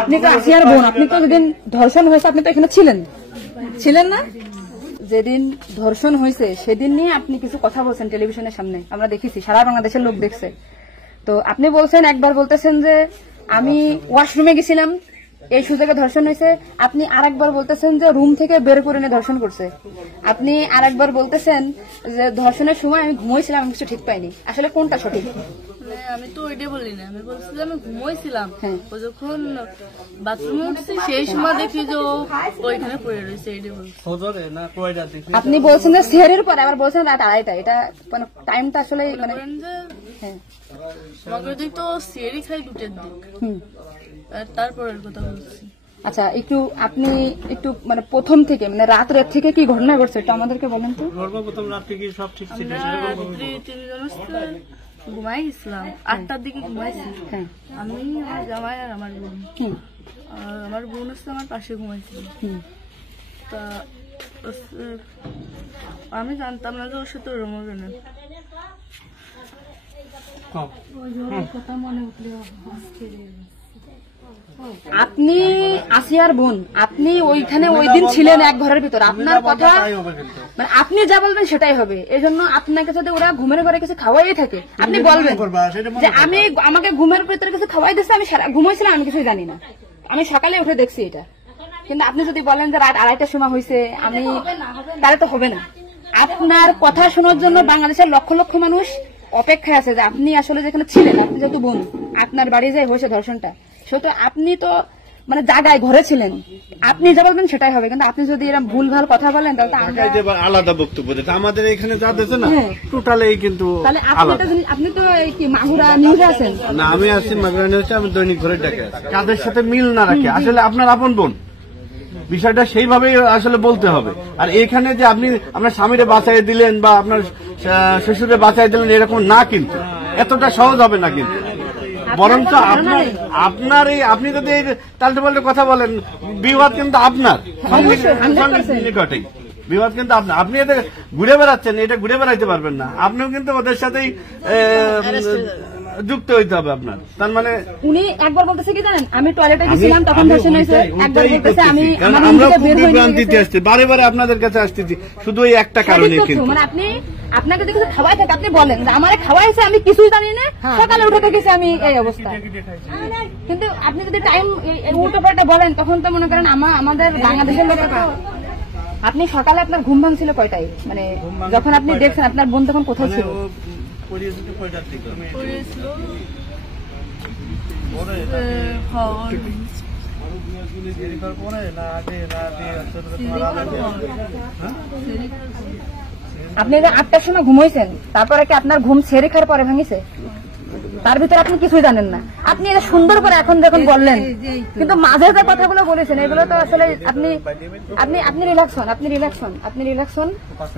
আপনি তো আসিয়ার বোন, আপনি তো যেদিন ধর্ষণ হয়েছে আপনি তো এখানে ছিলেন না? যেদিন ধর্ষণ হয়েছে সেদিন নিয়ে আপনি কিছু কথা বলছেন টেলিভিশনের সামনে, আমরা দেখেছি, সারা বাংলাদেশের লোক দেখছে। তো আপনি বলছেন, একবার বলতেছেন যে আমি ওয়াশরুমে গেছিলাম এই সুযোগে ধর্ষণ হয়েছে, আপনি আরেকবার বলতেছেন যে রুম থেকে বের করে নিয়ে ধর্ষণ করছে, আপনি আরেকবার বলতেছেন যে ধর্ষণের সময় আমি ঘুমোইছিলাম, আমি কিছু ঠিক পাইনি। আসলে কোনটা সঠিক? আমি তো ওইটাই বলি না, আমি বলছি যে আমি ঘুমোইছিলাম, ও যখন বাথরুমে উঠছি সেই সময় দেখি যে ওইখানে পড়ে রয়েছে, এইটাই বলছি। আপনি বলছেন যে সেহরির পরে, আবার বলছেন রাত 2:30, এটা মানে টাইমটা আসলে মানে আমাকে তো সেহরি খাই 2টার দিক, তারপরের কথা বলছি। আচ্ছা, আপনি একটু মানে প্রথম থেকে মানে রাত থেকে কি ঘটনা ঘটছে একটু আমাদেরকে বলেন তো। সর্বপ্রথম রাত থেকে সব ঠিক ছিল, ঘুমাই গেছিলাম 8টার দিকে ঘুমাইছি, আমি আমার জামাই আর আমার বোন, আমার বোন হচ্ছে আমার পাশে ঘুমাইছিল। তা আমি জানতাম না যে ওর সাথে ওরম হবে না। আপনি আসিয়ার বোন, আপনি ওইখানে ওই দিন ছিলেন এক ঘরের ভিতর, আপনার কথা মানে আপনি যা বলবেন সেটাই হবে। এই জন্য আপনাকে যদি ওরা ঘুমের ঘরে কিছু খাওয়াই থাকে আপনি বলবেন যে আমাকে ঘুমের ভিতরে কিছু খাওয়াই দিচ্ছে, আমি ঘুমাইছিলাম, আমি কিছুই জানি না, আমি সকালে উঠে দেখছি এটা। কিন্তু আপনি যদি বলেন যে রাত 2:30টার সময় হয়েছে, আমি তাহলে তো হবে না। আপনার কথা শোনার জন্য বাংলাদেশের লক্ষ লক্ষ মানুষ অপেক্ষায় আছে যে আপনি আসলে যেখানে ছিলেন, আপনি যেহেতু বোন, আপনার বাড়ি যে হয়েছে ধর্ষণটা, সেহেতু আপনি তো মানে জায়গায় ঘরে ছিলেন, আপনি যা বলবেন সেটাই হবে। কিন্তু আপনি যদি এরকম ভুল ভাল কথা বলেন তাহলে আলাদা বক্তব্য দিতে, আমাদের এখানে যা দিচ্ছে না টোটালি কিন্তু আপনি তো কি মাগুরা নিউজে আছেন না? আমি আছি মাগুরা নিউজে, আমি দৈনিক ঘরে ডেকে আছি। কাদের সাথে মিল না রাখে আসলে আপনার আপন বোন, বিষয়টা সেইভাবেই আসলে বলতে হবে। আর এখানে যে আপনি আপনার স্বামীরে বাঁচাই দিলেন বা আপনার শ্বশুরে বাঁচাই দিলেন এরকম না, কিন্তু এতটা সহজ হবে না। কিন্তু বরঞ্চ আপনার এই আপনি যদি তাল্টে পাল্টে কথা বলেন, বিবাদ কিন্তু আপনার নিকটেই, বিবাদ কিন্তু আপনার। আপনি এটা ঘুরে বেড়াচ্ছেন, এটা ঘুরে বেড়াইতে পারবেন না, আপনিও কিন্তু ওদের সাথেই যুক্ত হইতে হবে আপনার। তার মানে উনি একবার বলতেছে কি জানেন, আমি টয়লেটে গেছিলাম তখন ধর্ষণ হয়েছে, একবার বলতেছে আমি আমরা বিভ্রান্তিতে আসছি, বারে বারে আপনাদের কাছে আসতেছি শুধু এই একটা কারণে। কিন্তু মানে আপনাকে যদি কিছু খাওয়াই থাকে আপনি বলেন যে আমার খাওয়াইছে, আমি কিছুই জানি না, সকালে উঠে দেখেছি আমি এই অবস্থা। কিন্তু আপনি যদি টাইম উল্টো পাল্টা বলেন তখন তো মনে করেন আমাদের বাংলাদেশের লোকেরা তো, আপনি সকালে আপনার ঘুম ভাঙছিল কয়টায়, মানে যখন আপনি দেখছেন আপনার বোন তখন কোথায় ছিল? আপনি 8টার সময় ঘুমাইছেন, তারপরে কি আপনার ঘুম ছেড়ে খাওয়ার পরে ভাঙিছে? তার ভিতরে আপনি কিছুই জানেন না। আপনি এটা সুন্দর করে এখন যখন বললেন, কিন্তু মাঝে যে কথাগুলো বলেছেন এগুলো তো আসলে আপনি রিল্যাক্স হন,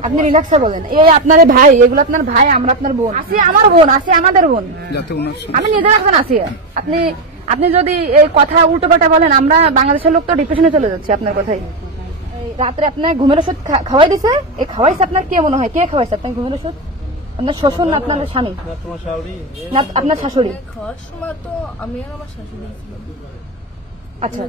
আপনি রিল্যাক্সে বলেন। এই আপনার ভাই, এগুলো আপনার ভাই, আমরা আপনার বোন, আসি আমার বোন, আসি আমাদের বোন, আমি নিজের এখন আসি। আপনি যদি এই কথা উল্টো পাল্টা বলেন, আমরা বাংলাদেশের লোক তো ডিপ্রেশনে চলে যাচ্ছে আপনার কথাই। রাত্রে আপনার ঘুমের ওষুধ খাওয়াই দিছে, এই খাওয়াইছে আপনার কে মনে হয়, কে খাওয়াইছে আপনার ঘুমের ওষুধ? আপনার শ্বশুর না আপনার স্বামী না আপনার শাশুড়ি? খাওয়ার সময় তো আমি আর আমার শাশুড়ি ছিলাম। আচ্ছা,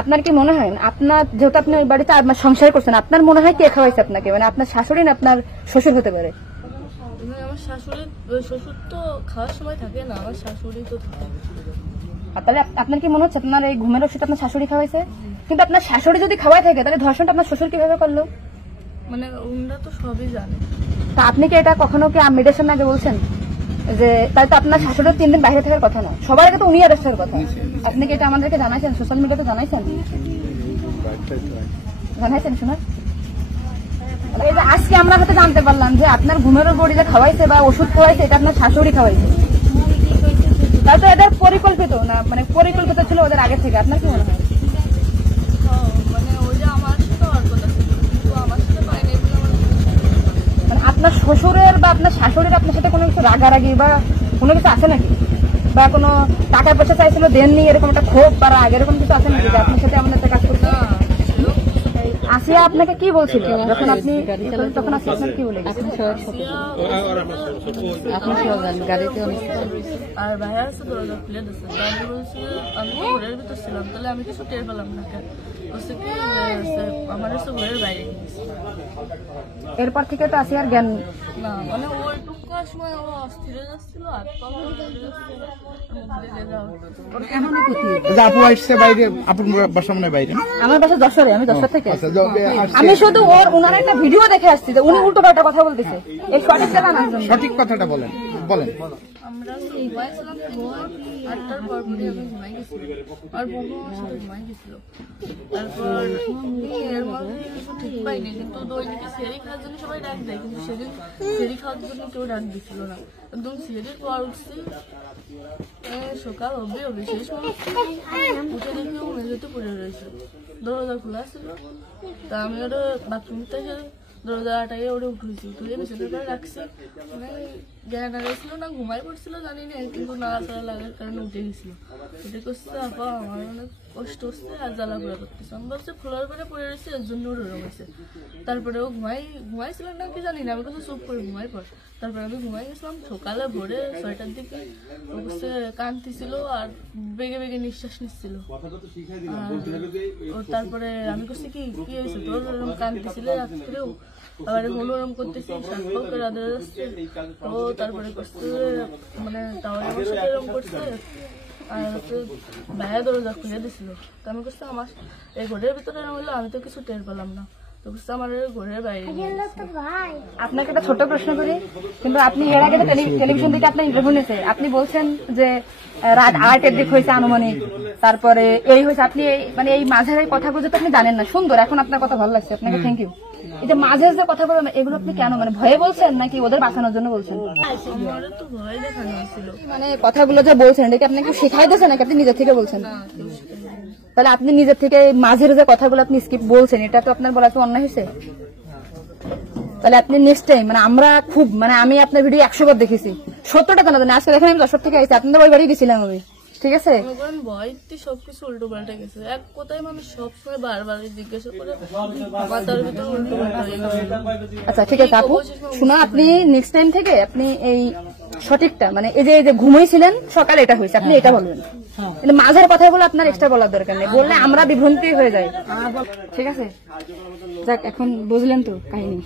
আপনার কি মনে হয়, আপনার যেহেতু আপনি ওই বাড়িতে আপনার সংসার করছেন, আপনার মনে হয় কে খাওয়াইছে আপনাকে, মানে আপনার শাশুড়ি না আপনার শ্বশুর হতে পারে? আমার শাশুড়ি, শ্বশুর তো খাওয়ার সময় থাকে না, আমার শাশুড়ি তো থাকে। তাহলে আপনার কি মনে হচ্ছে আপনার এই ঘুমের ওষুধ আপনার শাশুড়ি খাওয়াইছে? কিন্তু আপনার শাশুড়ি যদি খাওয়াই থাকে তাহলে ধর্ষণটা আপনার শ্বশুর কিভাবে করলো? মানে ওনারা তো সবই জানে। তা আপনি কি এটা কখনো কি মেডিসিন আগে বলছেন যে তাই তো আপনার শাশুড়ির 3 দিন বাইরে থাকার কথা না, সবার আগে তো উনি অ্যারেস্টের কথা? আপনি কি এটা আমাদেরকে জানাইছেন, সোশ্যাল মিডিয়াতে জানাইছেন? শোনা এই যে আজকে আমরা হয়তো জানতে পারলাম যে আপনার ঘুমের বড়ি যে খাওয়াইছে বা ওষুধ খাওয়াইছে এটা আপনার শাশুড়ি খাওয়াইছে, তাই তো এদের পরিকল্পিত না, মানে পরিকল্পিত ছিল ওদের আগে থেকে। আপনার কি মনে হয়? মানে ওই যে আমার সাথে আর কথা ছিল, কিন্তু আমার সাথে পাইনি, মানে আপনার শ্বশুরের বা আপনার শাশুড়ির আপনার সাথে কোনো কিছু রাগারাগি বা কোনো কিছু আছে নাকি, বা কোনো টাকা পয়সা চাইছিল দেননি, এরকম একটা ক্ষোভ বা রাগ এরকম কিছু আছে নাকি যে আপনার সাথে আমাদের কাজ করতে? আসিয়া আপনাকে কি বলছিল যখন আপনি তখন আসিয়া আপনাকে কি বলে গেছে? গাড়িতে আর ভাইয়া আছে দরজা খুলে দিচ্ছে, আমি বলছি আমি তো ঘরের ভিতর ছিলাম, তাহলে আমি কিছু টের পেলাম না কেন? বলছে কি আমার হচ্ছে ঘরের বাইরে গেছে। এরপর থেকে তো আসিয়ার জ্ঞান না মানে ওইটুকু সময় ও অস্থির হয়ে যাচ্ছিল, আর আপু আসছে বাইরে, আপনার বাসা মনে বাইরে? আমার বাসা যশোরে, আমি যশোর থেকে আসছি। আমি শুধু ওনার একটা ভিডিও দেখে আসছি যে উনি উল্টো পাল্টা কথা বলতেছে, এই সঠিক জানা না। সঠিক কথাটা বলেন বলেন। আমরা ঘুমাইছিলাম, 8টার পর পরে আমি ঘুমাই গেছিলাম, আর বোনও আমার সাথে ঘুমাই গেছিল। তারপর এর মধ্যে কিছু ঠিক পাইনি, কিন্তু দৈনিকে সেরি খাওয়ার জন্য সবাই ডাক দেয়, কিন্তু সেদিন সেরি খাওয়ার জন্য কেউ ডাক দিছিল না। একদম সেরির পর উঠছি, সকাল হবে সেই সময় উঠে দেখি ও মেঝেতে পড়ে রয়েছে, দরজা খোলা ছিল। তা আমি ওটা বাথরুম থেকে দরজা আটাইয়ে ওটা উঠেছি, উঠে বিছানার পরে রাখছি, মানে জ্ঞান হারাইছিল না ঘুমাই পড়ছিল জানি না, কিন্তু নাড়াচাড়া লাগার কারণে উঠে গেছিল। উঠে করছে আপা আমার অনেক কষ্ট হচ্ছে আর জ্বালা পোড়া করতেছে। আমি ভাবছি খোলার পরে পড়ে রয়েছে, এর জন্য ওরকম হয়েছে। তারপরে ও ঘুমাইছিলাম না কি জানি না, আমি কিছু চুপ করে ঘুমাই পর। তারপরে আমি ঘুমাই গেছিলাম, সকালে ভোরে 6টার দিকে ও করছে কাঁদতেছিল আর বেগে বেগে নিঃশ্বাস নিচ্ছিল। তারপরে আমি করছি কি হয়েছে তোর, ওরকম কাঁদতেছিল রাত্রেও, আবার মনোরম করতেছি, সাতটাও করে আদর যাচ্ছে। ও তারপরে করছে মানে টাওয়ারে আমার সাথে এরকম করছে, আর হচ্ছে ভাইয়া দরজা খুলে দিছিল। তো আমি করছি আমার এই ঘরের ভিতরে এরকম হলো, আমি তো কিছু টের পেলাম না, তো করছে আমার ঘরের বাইরে। আপনাকে একটা ছোট প্রশ্ন করি, কিন্তু আপনি এর আগে টেলিভিশন থেকে আপনার ইন্টারভিউ নিয়েছে, আপনি বলছেন যে রাত 8-এর দিক হয়েছে আনুমানিক, তারপরে এই হয়েছে, আপনি মানে এই মাঝের এই কথাগুলো তো আপনি জানেন না। সুন্দর, এখন আপনার কথা ভালো লাগছে, আপনাকে থ্যাংক ইউ। এই যে মাঝের যে কথাগুলো এগুলো আপনি কেন মানে ভয়ে বলছেন নাকি ওদের বাঁচানোর জন্য বলছেন? আমার তো ভয় দেখানো হয়েছিল। মানে কথাগুলো যে বলছেন এটা কি আপনাকে শেখাই দিয়েছেন নাকি আপনি নিজের থেকে বলছেন? তাহলে আপনি নিজের থেকে মাঝের যে কথাগুলো আপনি স্কিপ বলছেন, এটা তো আপনার বলা তো অন্যায় হয়েছে। তাহলে আপনি নেক্সট টাইম মানে আমরা খুব মানে আমি আপনার ভিডিও 100 বার দেখেছি, 70টা জানা জানি। আজকে দেখেন আমি যশোর থেকে আসছি, আপনাদের ওই বাড়ি গেছিলাম আমি, ঠিক আছে? ভয়তে সবকিছু উল্টো পাল্টে গেছে, এক কথায় মানুষ সবসময় বারবার জিজ্ঞাসা করে মাথার ভিতরে উল্টো পাল্টা হয়ে গেছে। আচ্ছা ঠিক আছে আপু, শুনো আপনি নেক্সট টাইম থেকে আপনি এই সঠিকটা মানে এই যে ঘুমাইছিলেন সকালে এটা হয়েছে আপনি এটা বলবেন, কিন্তু মাঝের কথাগুলো আপনার এক্সট্রা বলার দরকার নেই, বললে আমরা বিভ্রান্তি হয়ে যাই। ঠিক আছে, যাক এখন বুঝলেন তো কাহিনী।